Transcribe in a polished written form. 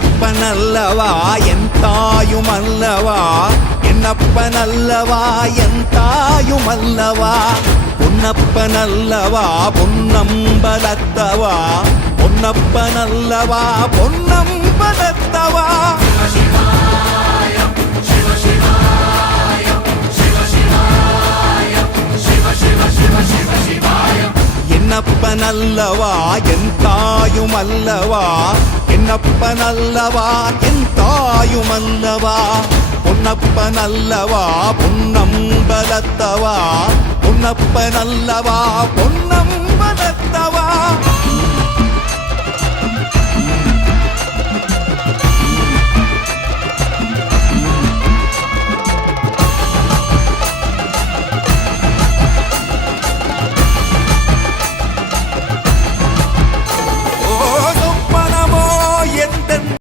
என்னப்பனல்லவா என் தாயுமல்லவா என்னப்பனல்லவா என் தாயுமல்லவா பொன்னப்பனல்லவா பொன்னம்பலத்தவா பொன்னப்பனல்லவா பொன்னம்பலத்தவா என்னப்பனல்லவா என் தாயுமல்லவா என்னப்பனல்லவா என் தாயுமல்லவா பொன்னப்பனல்லவா பொன்னம்பலத்தவா பொன்னப்பனல்லவா பொன்னம்பலத்தவா